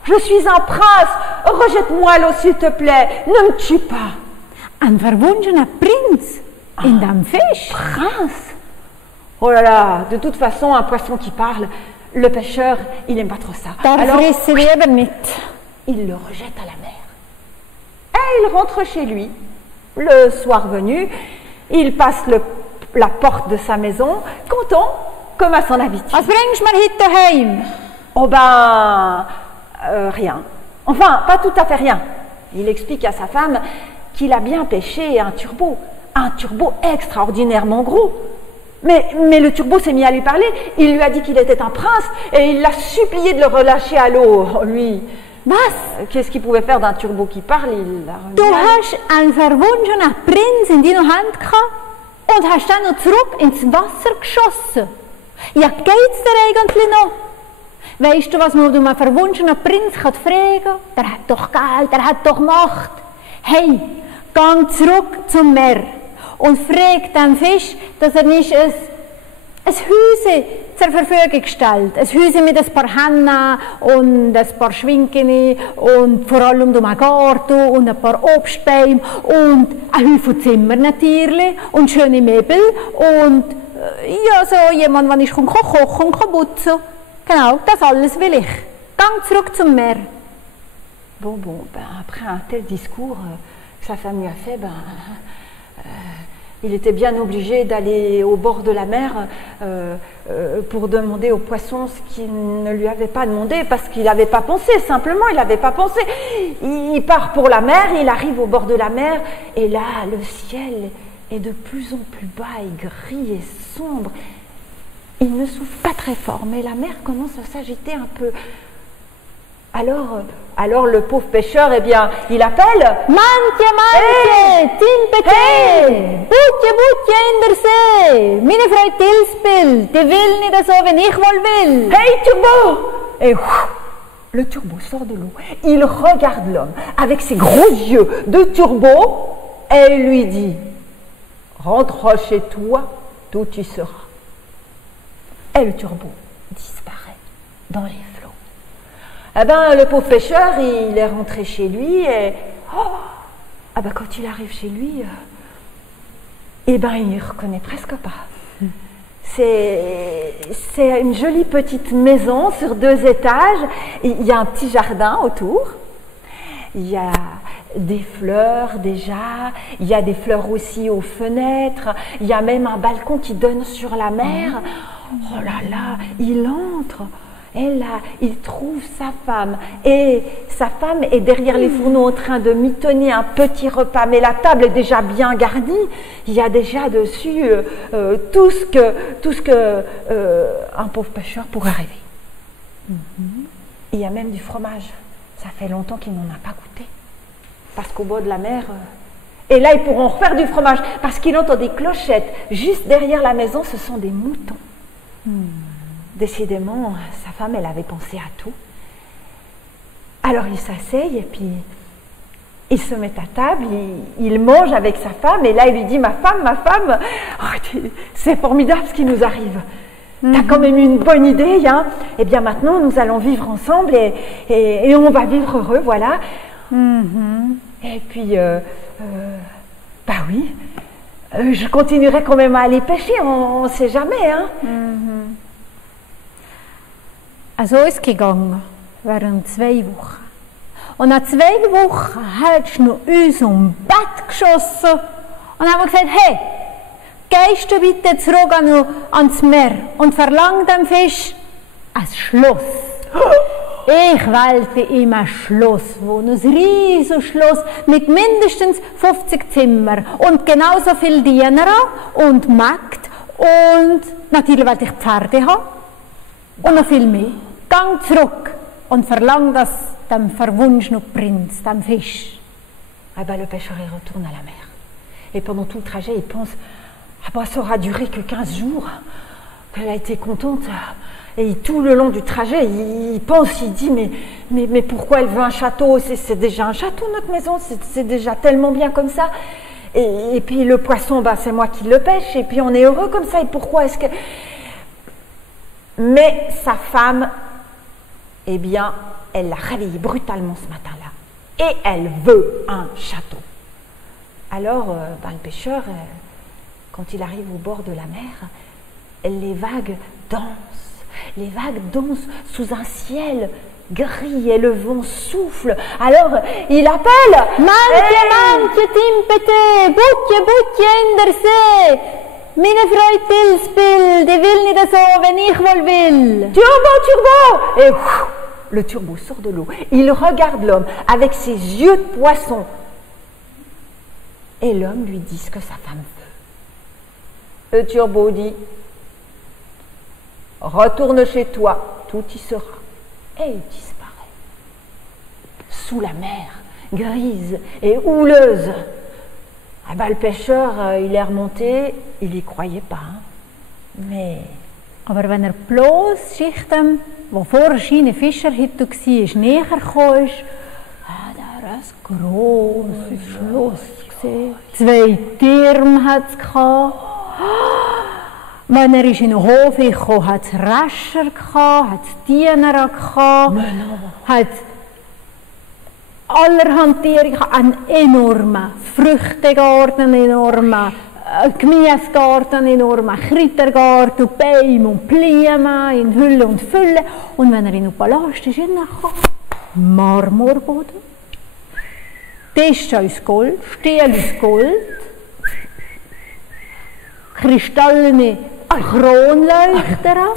Je suis un prince. Rejette-moi à l'eau, s'il te plaît. Ne me tue pas. Ein verwunschener Prinz in dem Fisch. Prince? Oh là là, de toute façon, un poisson qui parle, le pêcheur, il n'aime pas trop ça. Der frisst sie lieber nicht. Il le rejette à la mer. Et il rentre chez lui. Le soir venu, il passe la porte de sa maison, content, comme à son habitude. Was bringst du mir heute heim? Oh ben, rien. Enfin, pas tout à fait rien. Il explique à sa femme qu'il a bien pêché un turbo extraordinairement gros. Mais le turbo s'est mis à lui parler, il lui a dit qu'il était un prince et il l'a supplié de le relâcher à l'eau. Lui, qu'est-ce qu'il pouvait faire d'un turbo qui parle? Il l'a remis. Du hast einen verwunschenen Prinz in deiner Hand gehabt und hast dann noch zurück ins Wasser geschossen. Ja, geht's dir eigentlich noch? Weißt du, was man einen verwunschenen Prinz fragen kann? Der hat doch Geld, der hat doch Macht. Hey, geh zurück zum Meer und frag den Fisch, dass er nicht ein Häuschen zur Verfügung stellt. Ein Häuschen mit ein paar Hennen und ein paar Schwinken und vor allem einen Garten und ein paar Obstbäume und ein Haufen Zimmer natürlich und schöne Möbel und ja, so jemand, der ich kochen und putzen. Genau, das alles will ich. Gang zurück zum Meer. Bon, ben, après un tel discours que sa femme lui a fait, il était bien obligé d'aller au bord de la mer pour demander au poisson ce qu'il ne lui avait pas demandé, parce qu'il n'avait pas pensé, simplement, il n'avait pas pensé. Il part pour la mer, il arrive au bord de la mer, et là, le ciel est de plus en plus bas et gris et sombre. Il ne souffle pas très fort, mais la mer commence à s'agiter un peu. Alors le pauvre pêcheur, eh bien, il appelle. Mantje, Timpete, Boetje in der See. Meine Frau Tilspel, die will nicht so, wie ich wohl will. Hey Turbo! Et le turbo sort de l'eau. Il regarde l'homme avec ses gros yeux de turbo et lui dit: rentre chez toi, d'où tu seras. Et le turbo disparaît dans les flots. Eh bien, le pauvre pêcheur, il est rentré chez lui et quand il arrive chez lui, il ne reconnaît presque pas. C'est une jolie petite maison sur 2 étages. Il y a un petit jardin autour. Il y a des fleurs déjà. Il y a des fleurs aussi aux fenêtres. Il y a même un balcon qui donne sur la mer. Oh là là, il entre. Et là, il trouve sa femme. Et sa femme est derrière les fourneaux en train de mitonner un petit repas. Mais la table est déjà bien garnie. Il y a déjà dessus tout ce que un pauvre pêcheur pourrait rêver. Il y a même du fromage. Ça fait longtemps qu'il n'en a pas goûté. Parce qu'au bord de la mer... Et là, ils pourront refaire du fromage. Parce qu'il entend des clochettes. Juste derrière la maison, ce sont des moutons. Décidément, sa femme, elle avait pensé à tout. Alors il s'asseye et puis il se met à table, il mange avec sa femme et là il lui dit: ma femme, oh, c'est formidable ce qui nous arrive. T'as quand même eu une bonne idée, hein? Eh bien maintenant nous allons vivre ensemble et on va vivre heureux, voilà. Et puis, oui, je continuerai quand même à aller pêcher, on ne sait jamais, hein? So ist es gegangen, während 2 Wochen. Und nach 2 Wochen hat du uns Bett geschossen und haben gesagt: hey, gehst du bitte zurück ans Meer und verlang dem Fisch ein Schloss. Ich wählte ihm ein Schloss, ein riesiges Schloss mit mindestens 50 Zimmern und genauso viele Diener und Mägde und natürlich wollte ich Pferde haben und noch viel mehr. Gang zurück und verlang das dem verwunschenen Prinz, dem Fisch. Le pêcheur il retourne à la mer. Et pendant tout le trajet, il pense: ça aura duré que 15 jours. Elle a été contente. Et tout le long du trajet, il pense, il dit: mais pourquoi elle veut un château? C'est déjà un château, notre maison, c'est déjà tellement bien comme ça. Et puis le poisson, c'est moi qui le pêche, et puis on est heureux comme ça, et pourquoi est-ce que... Mais sa femme, eh bien, elle l'a réveillée brutalement ce matin-là. Et elle veut un château. Alors, le pêcheur, quand il arrive au bord de la mer, les vagues dansent. Les vagues dansent sous un ciel gris et le vent souffle. Alors, il appelle: Mantje, Timpete, Boetje in der See. Meine Frau Tilspel, die will nicht so, wenn ich wohl will. Turbo! Et le turbo sort de l'eau. Il regarde l'homme avec ses yeux de poisson. Et l'homme lui dit ce que sa femme veut. Le turbo dit: retourne chez toi, tout y sera. Et il disparaît. Sous la mer, grise et houleuse. Le pêcheur, il est remonté, il n'y croyait pas. Hein. Mais Aber wenn bloß Schichten, wo vorher Schiene Fischerhütte war, näher kam, hat ein grosses Schloss gesehen. 2 Türme hatte es. Wenn in den Hof kam, hat es Rascher, hat es Diener, hat allerhand Tiere, einen enormen Früchtegarten, einen enormen Gemüsegarten, einen enormen Kräutergarten, Bäume und Blumen in Hülle und Fülle. Und wenn in den Palast ist, Marmorboden, Tische aus Gold, Stühle aus Gold, kristallene Kronleuchter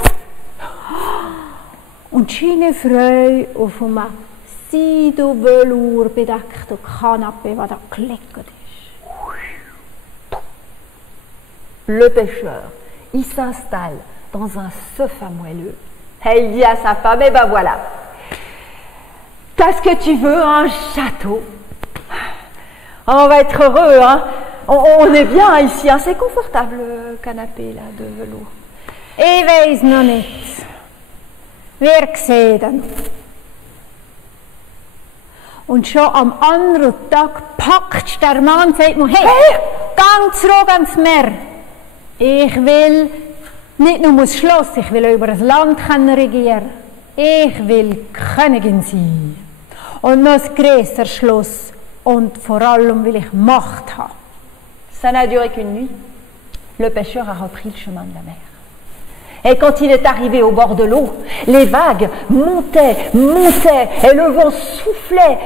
und Schienenfreu auf einem Seidenvelour bedeckten Kanapee, das da gelegt ist. Le pêcheur, il s'installe dans un sofa moelleux et il dit à sa femme, eh ben voilà, qu'est-ce que tu veux, un château? On va être heureux, hein? On est bien ici, hein? C'est confortable le canapé là de velours. Ich weiss noch nicht. Wir sehen dann. Und schon am anderen Tag packt der Mann und sagt mir, hey, gang zurück ans Meer. Ich will nicht nur das Schloss, ich will über das Land regieren. Ich will Königin sein. Und noch ein grösseres Schloss. Und vor allem will ich Macht haben. Ça n'a duré qu'une nuit. Le pêcheur a repris le chemin de la mer. Et quand il est arrivé au bord de l'eau, les vagues montaient, montaient, et le vent soufflait,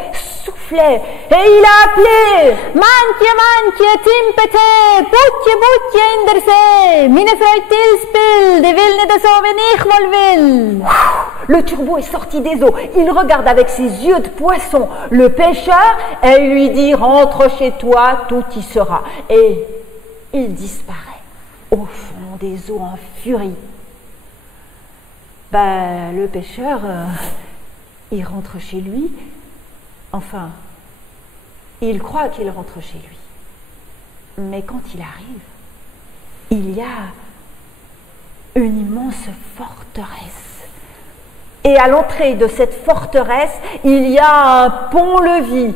soufflait, et il a appelé Mantje, Mantje, Timpete, Butje, Butje in der See, meine Frau Tilspil, die will nicht so, wie ich wohl will. Le turbo est sorti des eaux, il regarde avec ses yeux de poisson le pêcheur et lui dit « Rentre chez toi, tout y sera ». Et il disparaît au fond des eaux en furie. Ben, le pêcheur, il rentre chez lui, enfin, il croit qu'il rentre chez lui. Mais quand il arrive, il y a une immense forteresse. Et à l'entrée de cette forteresse, il y a un pont-levis.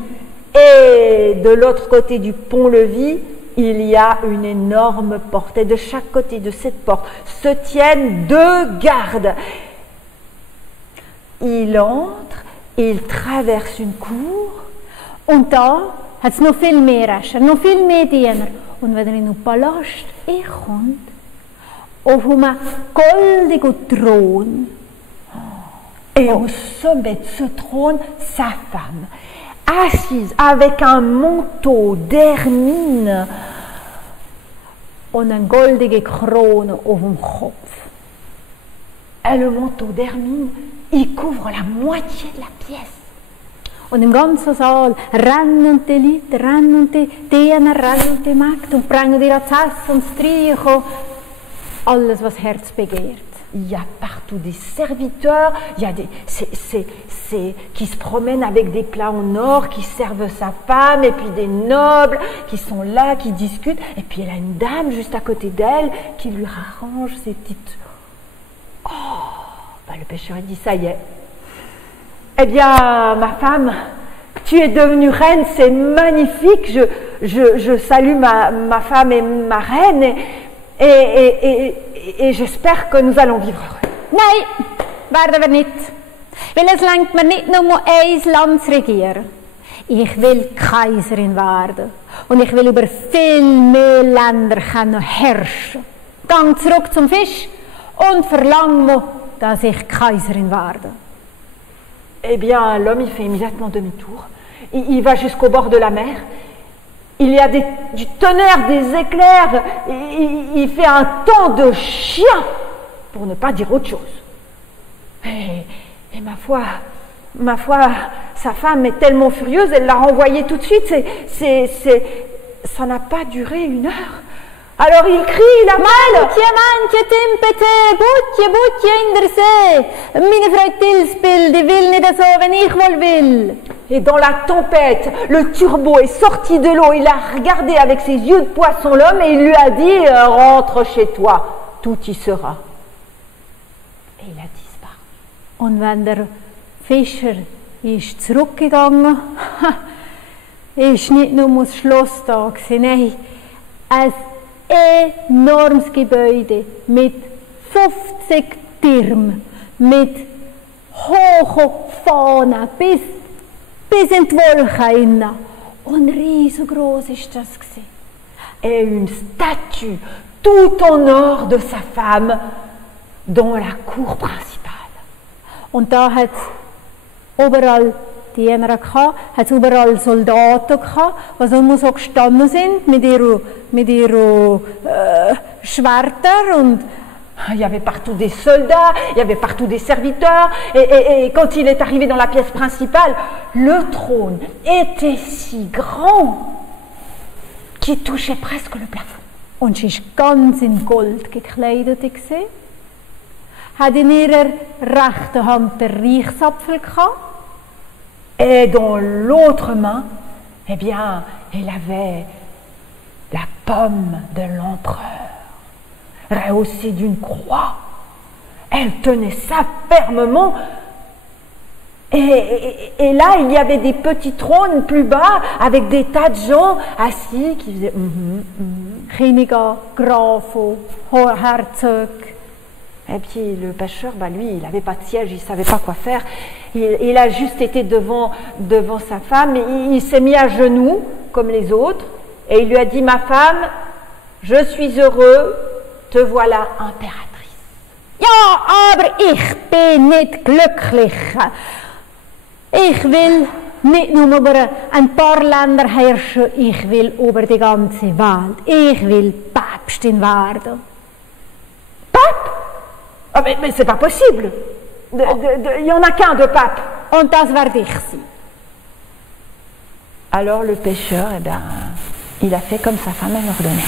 Et de l'autre côté du pont-levis, il y a une énorme porte. Et de chaque côté de cette porte se tiennent 2 gardes. Il entre, il traverse une cour. Und da hat es noch viel mehr Rascher, noch viel mehr Diener. Und wenn in den Palast kommt, auf einem goldigen Thron, et au sommet de ce trône, sa femme, assise avec un manteau d'hermine und eine goldige Krone auf dem Kopf. Et le manteau d'hermine, il couvre la moitié de la pièce. Und im ganzen Saal rennen die Leute, rennen die Diener, rennen die Mägde und bringen dir das Essen und das Trinken, alles, was Herz begehrt. Il y a partout des serviteurs, il y a des qui se promènent avec des plats en or, qui servent sa femme, et puis des nobles qui sont là, qui discutent. Et puis elle a une dame juste à côté d'elle qui lui arrange ses petites... Oh, ben le pêcheur dit, ça y est. Eh bien, ma femme, tu es devenue reine, c'est magnifique. Je salue ma femme et ma reine, et j'espère que nous allons vivre heureux. Nein, werden wir nicht. Weil es reicht mir nicht nur ein Land zu regieren. Ich will Kaiserin werden. Und ich will über viel mehr Länder herrschen. Gang zurück zum Fisch und verlange, dass ich Kaiserin werde. Eh bien, l'homme, il fait immédiatement demi-tour. Il va jusqu'au bord de la mer. Il y a du tonnerre, des éclairs. Il fait un temps de chien, pour ne pas dire autre chose. Et ma foi, sa femme est tellement furieuse, elle l'a renvoyé tout de suite. Ça n'a pas duré 1 heure. Alors il crie, il appelle. Mantje, Mantje, Timpete, Butje, Butje in der See. Meine Frau Tilspil, die will nicht so, wie ich wohl will. Et dans la tempête, le turbo est sorti de l'eau. Il a regardé avec ses yeux de poisson l'homme et il lui a dit « Rentre chez toi, tout y sera ». Et il a disparu. Und wenn der Fischer ist zurückgegangen, ist nicht nur das Schloss da gewesen, nein, ein enormes Gebäude mit 50 Türmen, mit hohen Fahnen bis in die Wolken hinein. Und riesengroß ist das gewesen. Et une statue tout en or de sa femme dans la cour principale. Und da hat es überall Diener gehabt, hat es überall Soldaten gehabt, die so gestanden sind mit ihren Schwertern und Il y avait partout des soldats, il y avait partout des serviteurs, et quand il est arrivé dans la pièce principale, le trône était si grand qu'il touchait presque le plafond. Und sie war ganz in Gold gekleidet. Hat in ihrer rechten Hand den Reichsapfel gehabt. Et dans l'autre main, eh bien, elle avait la pomme de l'empereur, rehaussée d'une croix. Elle tenait ça fermement. Et là, il y avait des petits trônes plus bas avec des tas de gens assis qui faisaient Königer, Grafen, Herzog. Et puis le pêcheur, lui, il n'avait pas de siège, il ne savait pas quoi faire. Il a juste été devant sa femme, et il s'est mis à genoux, comme les autres, et il lui a dit, ma femme, je suis heureux, te voilà impératrice. Ja, aber ich bin nicht glücklich. Ich will nicht nur über ein paar Länder herrschen, ich will über die ganze Welt. Ich will Päpstin werden. Pape? Ah, mais c'est pas possible. Il n'y en a qu'un de pape. Und das werde ich sein. Alors le pêcheur, il a fait comme sa femme l'ordonnait.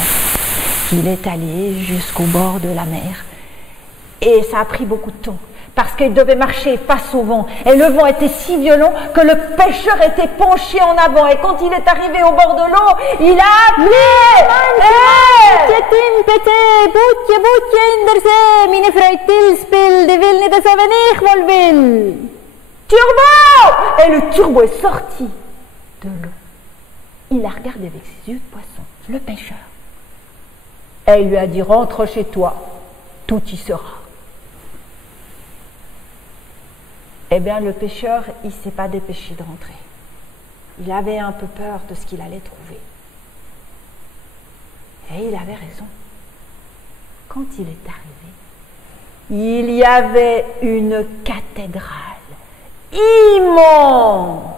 Il est allé jusqu'au bord de la mer. Et ça a pris beaucoup de temps, parce qu'il devait marcher face au vent. Et le vent était si violent que le pêcheur était penché en avant. Et quand il est arrivé au bord de l'eau, il a appelé! Boetje in der See, meine Frau Tilsbild, ich will nicht so, wenn ich wohl will. Turbo! Et le turbo est sorti de l'eau. Il a regardé avec ses yeux de poisson, le pêcheur. Et il lui a dit, rentre chez toi, tout y sera. Eh bien, le pêcheur, il ne s'est pas dépêché de rentrer. Il avait un peu peur de ce qu'il allait trouver. Et il avait raison. Quand il est arrivé, il y avait une cathédrale immense.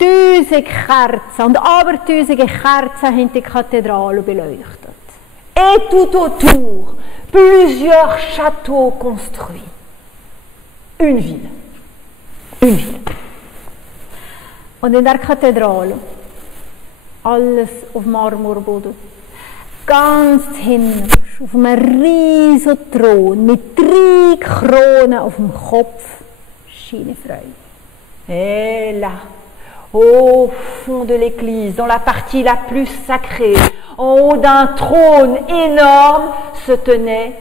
1000 Kerzen und abertausende Kerzen haben die Kathedrale beleuchtet. Et tout autour, plusieurs châteaux construits. Une ville. Une ville. Und in der Kathedrale, alles auf Marmorboden, ganz hinten, auf einem riesigen Thron mit 3 Kronen auf dem Kopf, scheine Freude. Et là, au fond de l'église, dans la partie la plus sacrée, en haut d'un trône énorme, se tenait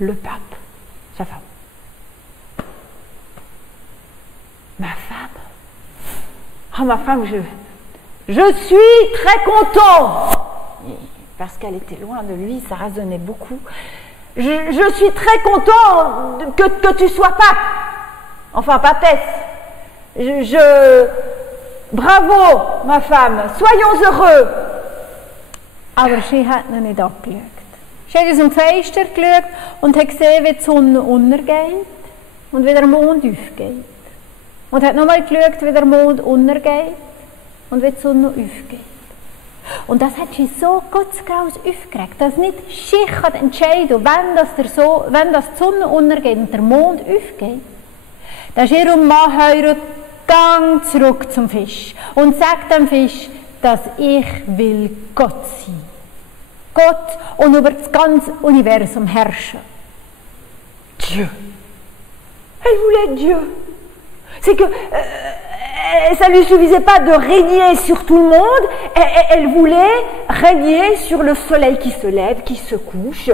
le pape, sa femme. Ma femme, ma femme, je suis très content, parce qu'elle était loin de lui, ça résonnait beaucoup. Je suis très content que tu sois pape, enfin papesse. Bravo, ma femme, soyons heureux. Aber sie hat ihn nicht angeschaut. Sie hat aus dem Fenster geschaut und hat gesehen, wie die Sonne untergeht und wie der Mond aufgeht. Und hat nochmal geschaut, wie der Mond untergeht und wie die Sonne aufgeht. Und das hat sie so gottsgraus aufgeregt, dass nicht sie entscheiden kann, wenn die Sonne untergeht und der Mond aufgeht. Dass ihr Mann heiratet, gang zurück zum Fisch und sagt dem Fisch, dass ich will Gott sein. Gott und über das ganze Universum herrschen. Dieu. Elle voulait Dieu. C'est que Ça ne lui suffisait pas de régner sur tout le monde, elle voulait régner sur le soleil qui se lève, qui se couche,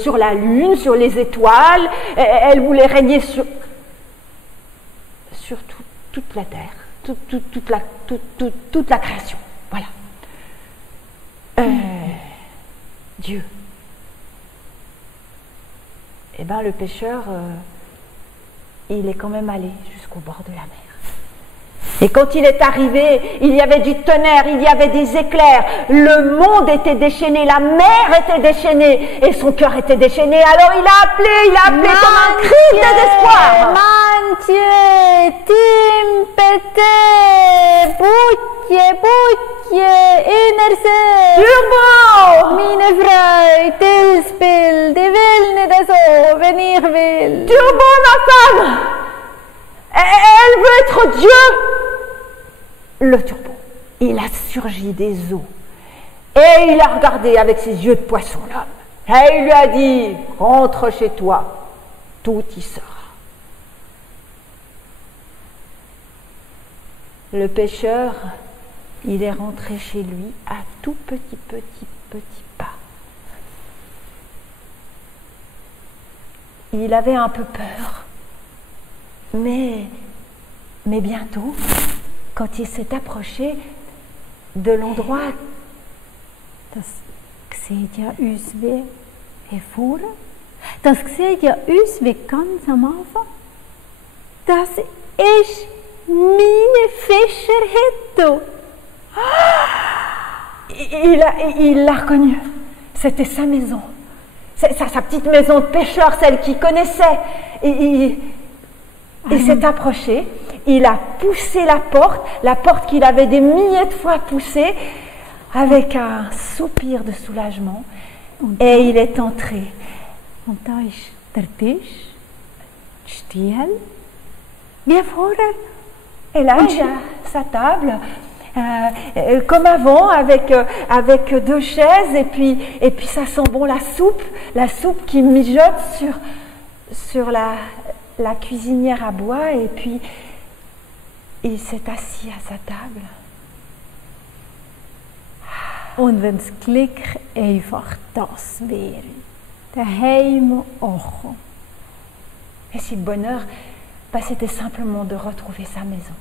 sur la lune, sur les étoiles. Elle voulait régner sur toute la terre, toute la création. Voilà. Dieu. Eh bien, le pécheur, il est quand même allé jusqu'au bord de la mer. Et quand il est arrivé, il y avait du tonnerre, il y avait des éclairs, le monde était déchaîné, la mer était déchaînée, et son cœur était déchaîné. Alors il a appelé comme un cri de désespoir. Mantje, timpete, boetje, innerse. Turbo! Mine Freude, du Spiel, die will nicht so, wenn ich will. Turbo, ma femme! Elle veut être Dieu! Le turbo, il a surgi des eaux et il a regardé avec ses yeux de poisson l'homme et il lui a dit, rentre chez toi, tout y sera. Le pêcheur, il est rentré chez lui à tout petit pas. Il avait un peu peur, mais bientôt, quand il s'est approché de l'endroit, das sieht ja uns wie hervor. Das sieht ja uns wie ganz am Anfang. Das ist meine Fischerhütte. Il l'a reconnu. C'était sa maison. Sa petite maison de pêcheur, celle qu'il connaissait. Il s'est approché. Il a poussé la porte qu'il avait des milliers de fois poussée, avec un soupir de soulagement, et il est entré. Und da ist der Tisch, die Stiel, wie vorher. Et là, il y a sa table, comme avant, avec deux chaises, et puis ça sent bon la soupe qui mijote sur la cuisinière à bois, et puis il s'est assis à sa table. Und wenn das Glück einfach das wäre, daheim auch. Et si le bonheur, c'était simplement de retrouver sa maison.